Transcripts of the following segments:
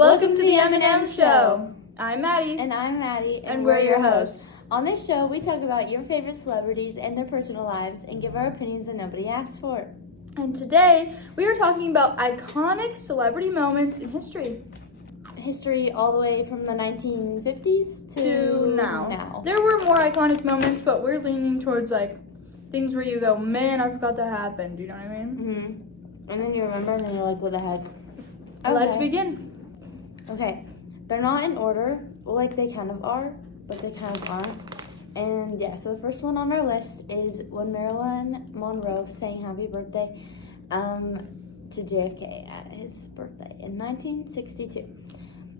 Welcome to the M&M Show. I'm Maddie. And I'm Maddie. And we're your hosts. On this show, we talk about your favorite celebrities and their personal lives and give our opinions that nobody asked for. And today, we are talking about iconic celebrity moments in history. History all the way from the 1950s to now. There were more iconic moments, but we're leaning towards like things where you go, man, I forgot that happened. Do you know what I mean? Mm-hmm. And then you remember and then you're like, what the heck? Okay. Let's begin. Okay. They're not in order. Well, like they kind of are, but they kind of aren't. And yeah, so the first one on our list is when Marilyn Monroe sang happy birthday to JFK at his birthday in 1962.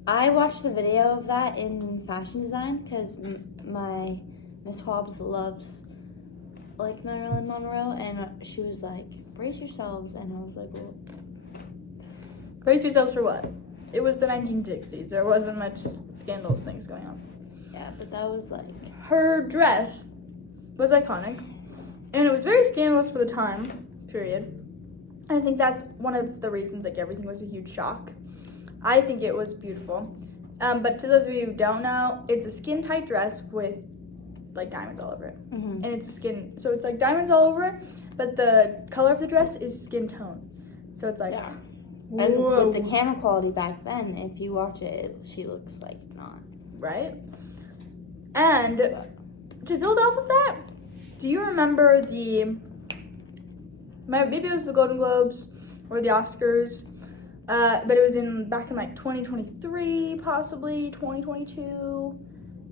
I watched the video of that in fashion design because my Miss Hobbs loves like Marilyn Monroe, and she was like, brace yourselves, and I was like, well, brace yourselves for what? It was the 1960s. There wasn't much scandalous things going on. Yeah, but that was like... Her dress was iconic, and it was very scandalous for the time period. I think that's one of the reasons like everything was a huge shock. I think it was beautiful. But to those of you who don't know, it's a skin-tight dress with like diamonds all over it. Mm-hmm. And it's so it's like diamonds all over it, but the color of the dress is skin tone. So it's like... Yeah. And with the camera quality back then, if you watch it, she looks like not. Right? And to build off of that, do you remember maybe it was the Golden Globes or the Oscars, but it was back in like 2023, possibly 2022,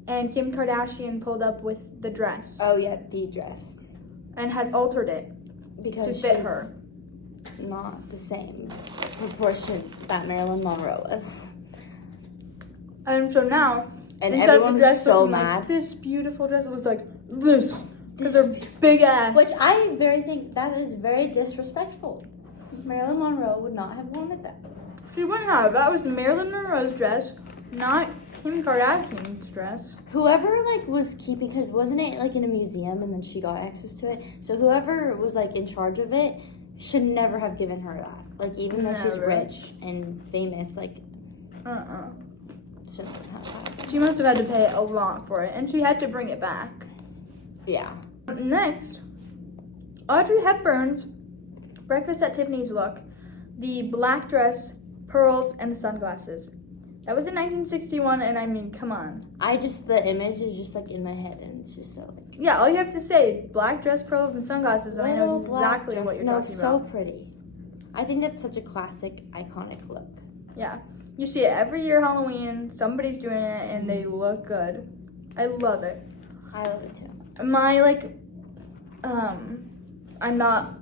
and Kim Kardashian pulled up with the dress. Oh yeah, the dress. And had altered it because to fit her. Not the same proportions that Marilyn Monroe was. And so now, and instead everyone of the dress was so looking mad. Like this beautiful dress, it looks like this because they're big ass. Which I think that is very disrespectful. Marilyn Monroe would not have wanted that. She wouldn't have. That was Marilyn Monroe's dress, not Kim Kardashian's dress. Whoever was keeping, because wasn't it like in a museum and then she got access to it? So whoever was like in charge of it should never have given her that. Like even though she's rich and famous, like shouldn't have that. She must have had to pay a lot for it, and she had to bring it back. Yeah. Next, Audrey Hepburn's Breakfast at Tiffany's look, the black dress, pearls, and the sunglasses. That was in 1961, and I mean, come on. The image is just like in my head, and it's just so like... Yeah, all you have to say, black dress, pearls, and sunglasses, and I know exactly what you're talking about. So pretty. I think that's such a classic, iconic look. Yeah. You see it every year Halloween, somebody's doing it, and they look good. I love it. I love it too. My, I'm not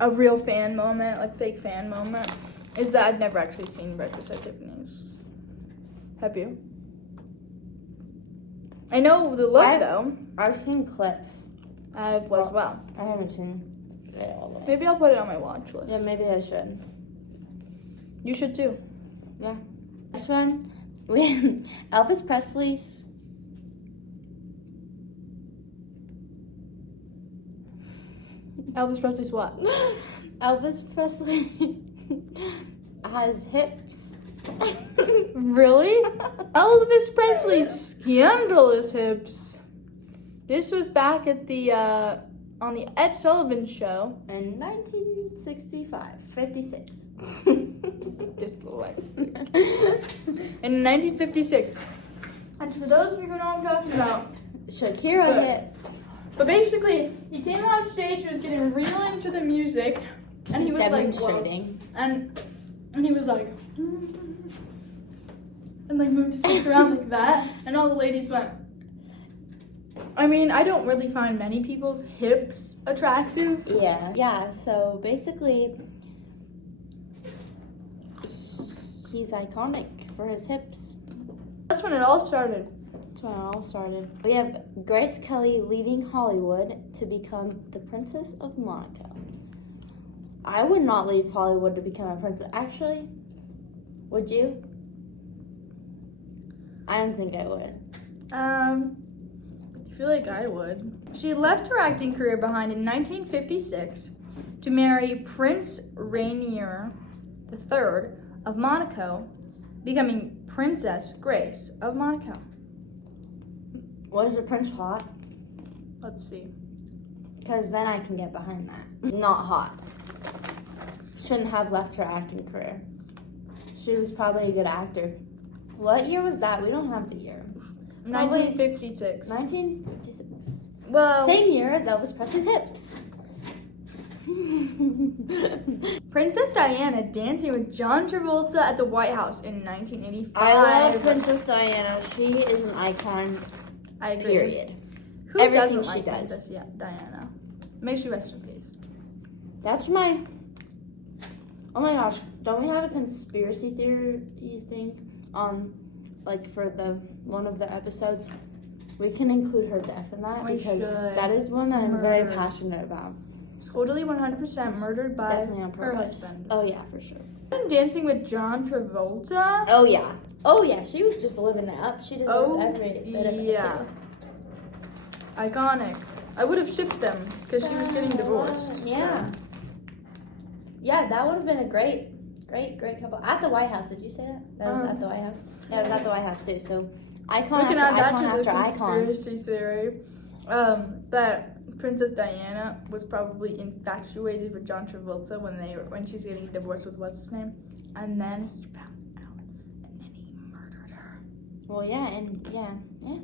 a real fan moment, like fake fan moment, is that I've never actually seen Breakfast at Tiffany's. Have you? I know the look, though. I've seen clips. I have as well. I haven't seen it all the way. Maybe I'll put it on my watch list. Yeah, maybe I should. You should too. Yeah. Next one, we have Elvis Presley's... Elvis Presley's what? Elvis Presley has hips. Really? Elvis Presley's scandalous hips. This was back at the on the Ed Sullivan Show in 56. Dyslexic. In 1956. And for those of you who know what I'm talking about, Shakira hips. But basically, he came on stage, he was getting real into the music, and he was demonstrating. And he was like, and like moved his hips around like that, and all the ladies went. I mean, I don't really find many people's hips attractive. Yeah, so basically, he's iconic for his hips. That's when it all started. We have Grace Kelly leaving Hollywood to become the Princess of Monaco. I would not leave Hollywood to become a princess. Actually, would you? I don't think I would. I feel like I would. She left her acting career behind in 1956 to marry Prince Rainier III of Monaco, becoming Princess Grace of Monaco. Was the prince hot? Let's see. Because then I can get behind that. Not hot. Shouldn't have left her acting career. She was probably a good actor. What year was that? We don't have the year. Probably 1956. 1956. Well, Same year as Elvis Presley's hips. Princess Diana dancing with John Travolta at the White House in 1985. I love Princess Diana. She is an icon. I agree. Period. Who Everything doesn't she like does. Princess Diana? May she rest in peace. That's my. Oh my gosh! Don't we have a conspiracy theory thing on, like, for the one of the episodes? We can include her death in that We because should. that is one that I'm very Murder. passionate about. Totally 100% murdered by Definitely on her purpose. husband. Oh yeah, for sure. Dancing with John Travolta. Oh yeah. Oh yeah. She was just living it up. She deserved every bit of it. Yeah. Too. Iconic. I would have shipped them because she was getting divorced. Yeah. Yeah, that would have been a great couple. At the White House, did you say that? That was at the White House? Yeah, it was at the White House too. So icon We can after add that icon to the after icon. conspiracy theory. That Princess Diana was probably infatuated with John Travolta when she was getting divorced with what's his name, and then he found out, and then he murdered her. Well, yeah, and yeah.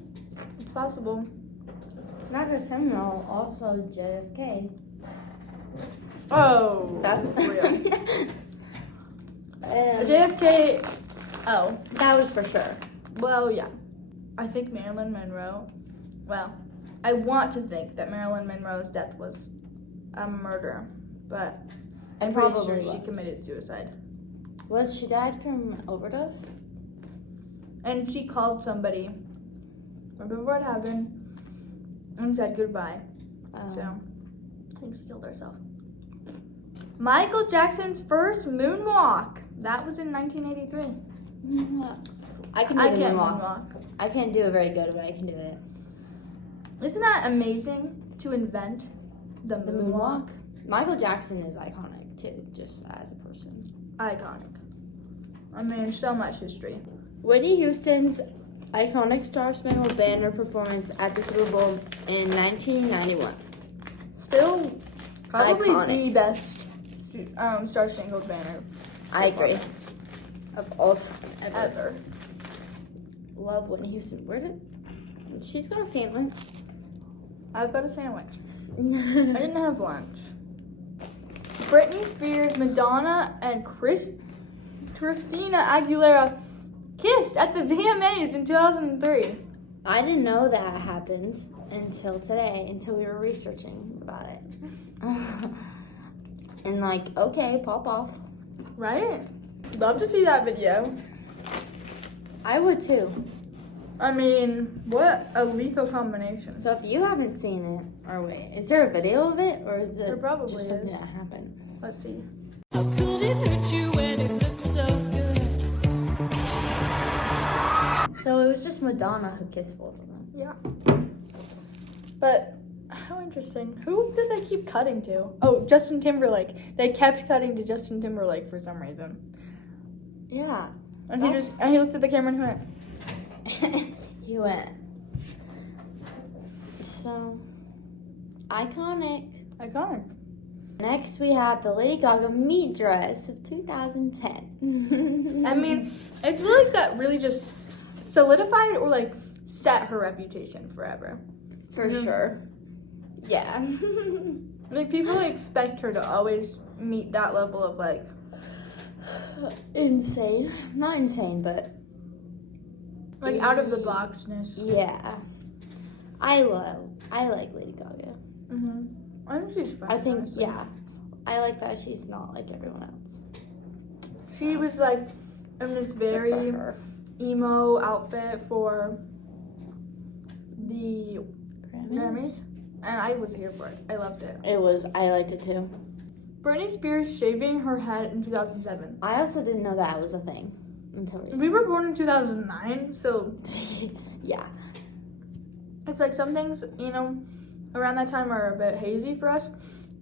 It's possible. Not just him though, also JFK. Oh, That's real. JFK. Oh, that was for sure. well, yeah. I think Marilyn Monroe. Well, I want to think that Marilyn Monroe's death was a murder, but I'm It pretty probably sure she was. committed suicide. Was she died from overdose? And she called somebody right before it happened and said goodbye. So, I think she killed herself. Michael Jackson's first moonwalk. That was in 1983. I can do I the can't moonwalk. moonwalk. I can't do it very good, but I can do it. Isn't that amazing to invent the The moonwalk? moonwalk. Michael Jackson is iconic too, just as a person. Iconic. I mean, so much history. Whitney Houston's iconic Star Spangled Banner performance at the Super Bowl in 1991. Still, probably Iconic. the best Star Spangled Banner I agree. performance Of all time, ever. Love Whitney Houston. She's got a sandwich. I've got a sandwich. I didn't have lunch. Britney Spears, Madonna, and Christina Aguilera kissed at the VMAs in 2003. I didn't know that happened until today, until we were researching about it. And like, okay, pop off. Right? Love to see that video. I would too. I mean, what a lethal combination. So if you haven't seen it, or wait, is there a video of it, or is it There probably just something is. that happened? Let's see. How could it hurt you when it looks so good? So it was just Madonna who kissed both of them. Yeah. But how interesting. Who did they keep cutting to? Oh, Justin Timberlake. They kept cutting to Justin Timberlake for some reason. Yeah. And he looked at the camera and he went, He went. So, iconic. iconic. Next, we have the Lady Gaga meat dress of 2010. I mean, I feel like that really just solidified or like set her reputation forever. for sure. Yeah. Like people expect her to always meet that level of like Insane. Not insane, but out of the boxness. yeah. I like Lady Gaga. Mm-hmm. I think she's fun. I think, honestly. yeah. I like that she's not like everyone else. She was like in this very Good for her. emo outfit for the Grammys, and I was here for it. I loved it. I liked it too. Britney Spears shaving her head in 2007. I also didn't know that was a thing until recently. We were born in 2009, so Yeah. it's like some things, around that time are a bit hazy for us.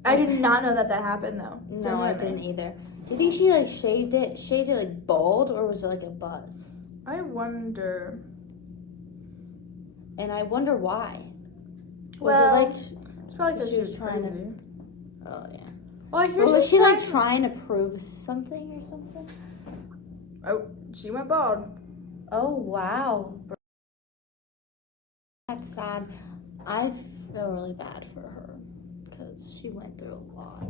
I did not know that happened though. No, I Genuinely. didn't either. Do you think she like shaved it like bald, or was it like a buzz? I wonder. And I wonder why. Well, Was it it's probably because she she was was trying to- crazy. oh yeah. Well, Or here's was she like trying to prove something or something? Oh, she went bald. Oh wow. That's sad. I feel really bad for her because she went through a lot.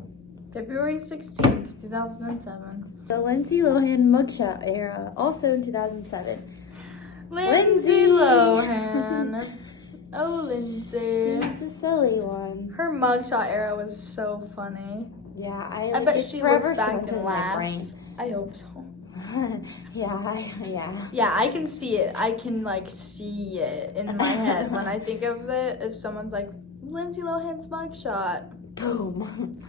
February 16th, 2007. The Lindsay Lohan mugshot era, also in 2007. Lindsay Lohan. Oh, Lindsay. She's a silly one. Her mugshot era was so funny. Yeah, I bet it's she forever looks back stuck in and my brain. laughs. I hope so. yeah. Yeah, I can see it. I can like see it in my head when I think of it. If someone's like Lindsay Lohan's mugshot, Boom.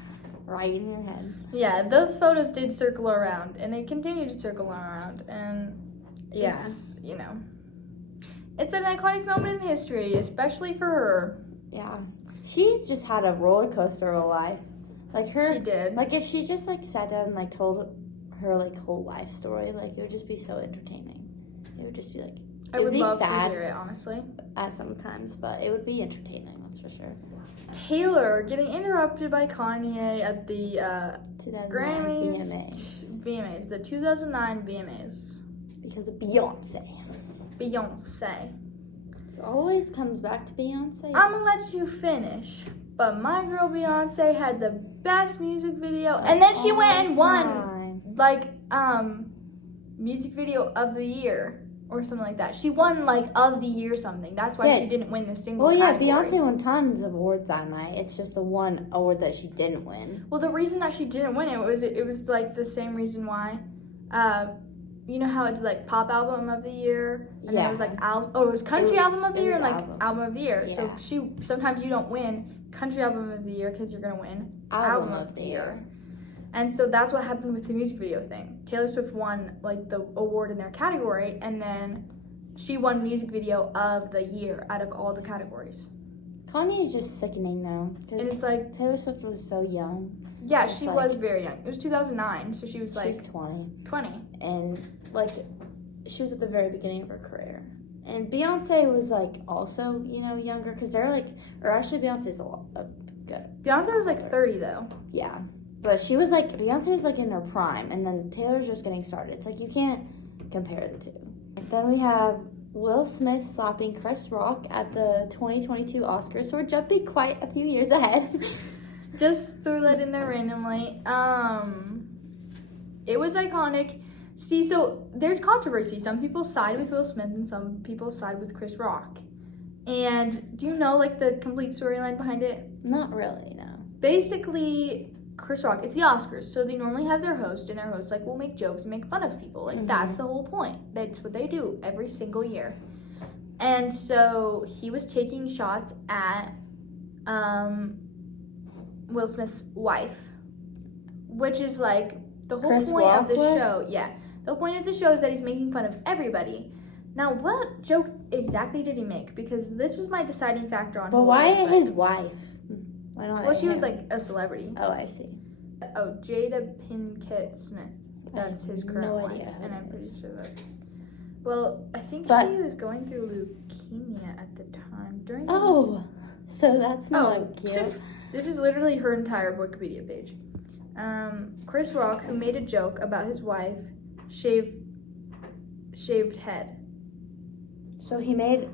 Right in your head. yeah, those photos did circle around, and they continue to circle around, and it's, you know, it's an iconic moment in history, especially for her. Yeah. She's just had a roller coaster of a life. Like her, She did. like if she just like sat down and like told her like whole life story, like it would just be so entertaining. It would just be like, I it would be love sad to hear it, honestly. at sometimes, but it would be entertaining, that's for sure. Taylor getting interrupted by Kanye at the 2009 Grammys, VMAs, the 2009 VMAs. because of Beyonce. Beyonce. So it always comes back to Beyonce. I'm gonna let you finish, but my girl Beyonce had the best music video, and then she went and won like music video of the year or something like that. She won like of the year something. That's why she didn't win the single. Well, yeah, category. Beyonce won tons of awards that night. It's just the one award that she didn't win. Well, the reason that she didn't win it was like the same reason why. You know how it's like pop album of the year, and then it was like it was country album of the year and like album of the year. Yeah. So sometimes you don't win country album of the year because you're gonna win album of the year. And so that's what happened with the music video thing. Taylor Swift won like the award in their category, and then she won music video of the year out of all the categories. Kanye is just sickening though, And it's like, Taylor Swift was so young. yeah, It's she like- was very young. It was 2009, so she was like She's 20. 20. And like she was at the very beginning of her career. And Beyonce was like also, you know, younger because they're like, or actually Beyonce's a lot good. Beyonce was like 30 though. Yeah, but she was like, Beyonce was like in her prime, and then Taylor's just getting started. It's like you can't compare the two. Then we have Will Smith slapping Chris Rock at the 2022 Oscars, so we're jumping quite a few years ahead. Just threw that in there randomly. It was iconic. See, so there's controversy. Some people side with Will Smith and some people side with Chris Rock. And do you know like the complete storyline behind it? Not really, no. Basically, Chris Rock, it's the Oscars, so they normally have their host, and their host like will make jokes and make fun of people. Like that's the whole point. That's what they do every single year. And so he was taking shots at Will Smith's wife, which is like the whole Chris point of the Rock was? show. Yeah, the whole point of the show is that he's making fun of everybody. Now, what joke exactly did he make? Because this was my deciding factor on. But who why I was, his wife? Why not? Well, she was him? like a celebrity. Oh, I see. Oh, Jada Pinkett Smith. That's his current no wife, idea who and I'm that pretty is. sure that. Well, I think But- she was going through leukemia at the time during. The Oh, so that's not Oh, cute. This is literally her entire Wikipedia page. Chris Rock, who made a joke about his wife, shaved head. So he made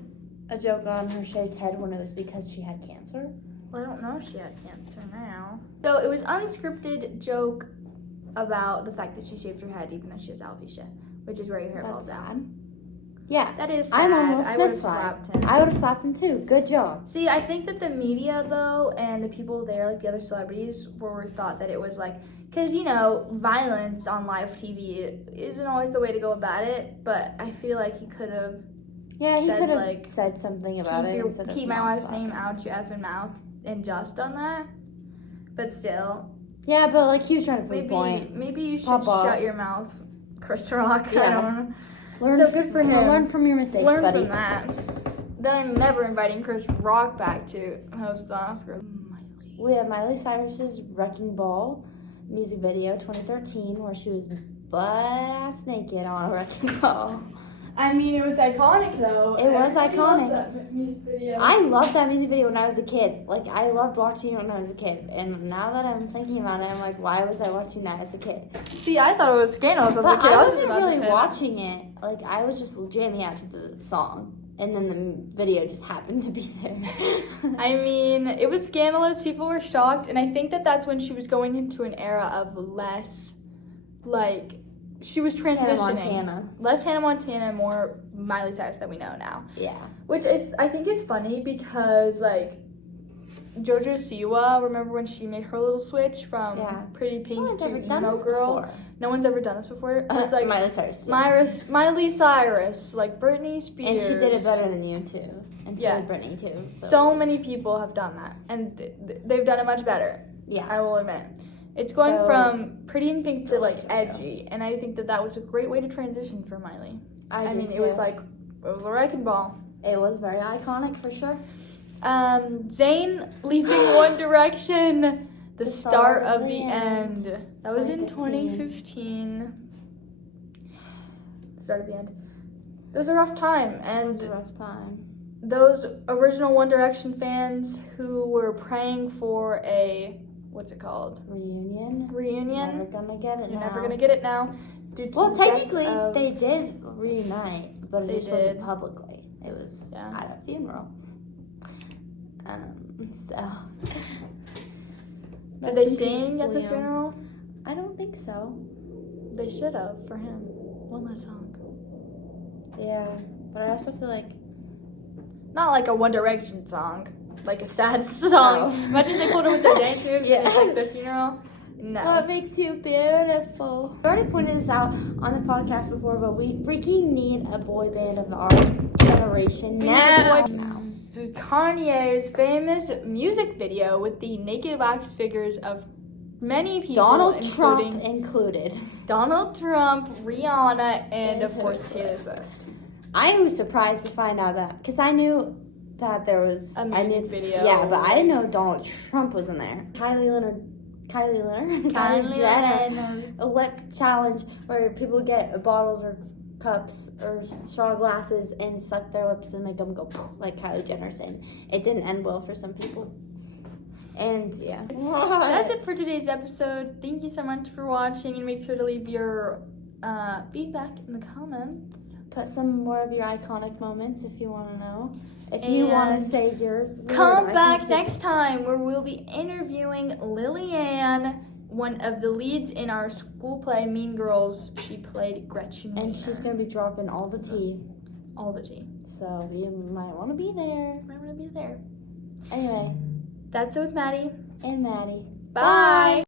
a joke on her shaved head when it was because she had cancer? Well, I don't know if she had cancer now. So it was unscripted joke about the fact that she shaved her head even though she has alopecia, which is where your hair That's falls out. sad. Yeah. That is sad. I'm on Will I would have Smith's side. slapped him. I would have slapped him too. Good job. See, I think that the media, though, and the people there, like the other celebrities, were thought that it was like, because, you know, violence on live TV isn't always the way to go about it, but I feel like he could have Yeah, he said, could have like, said something about it instead of keep my not wife's slapping. name out your effing mouth and just done that. But still, Yeah, but like he was trying to prove a point. maybe you should Pop off. shut your mouth, Chris Rock. I Yeah. don't know. Learn So good for him. Learn from your mistakes, Learn buddy. from that. Then never inviting Chris Rock back to host the Oscars. We have Miley Cyrus's Wrecking Ball. music video 2013 where she was butt-ass naked on a wrecking ball. I mean, it was iconic though. It was Everybody iconic. loves that music video. I loved that music video when I was a kid. Like, I loved watching it when I was a kid. And now that I'm thinking about it, I'm like, why was I watching that as a kid? See, I thought it was scandalous as a But kid. I was wasn't about to really say that. watching it. Like, I was just jamming out to the song. And then the video just happened to be there. I mean, it was scandalous. People were shocked. And I think that that's when she was going into an era of less, like, she was transitioning. Hannah Montana. Less Hannah Montana, more Miley Cyrus that we know now. Yeah. Which is, I think it's funny because, like, JoJo Siwa, remember when she made her little switch from Pretty Pink No one's to ever done Emo this Girl? before. No one's ever done this before. It's like Miley Cyrus. Miley Cyrus, like Britney Spears. And she did it better than you, too. And so Yeah. did Britney, too. So many people have done that. And they've done it much better. Yeah. I will admit. It's going So- from Pretty in Pink to, like, JoJo. edgy. And I think that that was a great way to transition for Miley. I do mean, it too. was like, it was a wrecking ball. It was very iconic for sure. Zayn leaving One Direction, the start of the end. That was in 2015. Start of the end. It was a rough time, It and was a rough time. those original One Direction fans who were praying for a, what's it called? Reunion. Reunion. Never gonna get it You're now. never gonna get it now. Due to Well, the death technically, of- they did reunite, but it They just wasn't did. publicly. It was Yeah. at a funeral. So. Did they sing at the funeral? I don't think so. They should have for him. One last song. Yeah, but I also feel like Not like a One Direction song, like a sad song. No. Imagine they pulled it with their dance moves Yeah. and it's like the funeral. No. what makes you beautiful. I already pointed this out on the podcast before, but we freaking need a boy band of our generation now. Kanye's famous music video with the naked wax figures of many people, Donald including Trump included. Donald Trump, Rihanna, and of Taylor course Taylor Swift. Swift. I was surprised to find out that, because I knew that there was A music video. Yeah, but I didn't know Donald Trump was in there. Kylie Jenner, a lip challenge where people get bottles or cups or straw glasses and suck their lips and make them go poof, like Kylie Jenner said. It didn't end well for some people. And yeah. So that's it for today's episode. Thank you so much for watching, and make sure to leave your feedback in the comments. Put some more of your iconic moments if you want to know. If you want And to say yours, Come I back can next time where we'll be interviewing Lillian, one of the leads in our school play Mean Girls. She played Gretchen And Wiener. she's going to be dropping all the tea. all the tea. So you might want to be there. I'm gonna be there. Anyway, That's it with Maddie. and Maddie. Bye.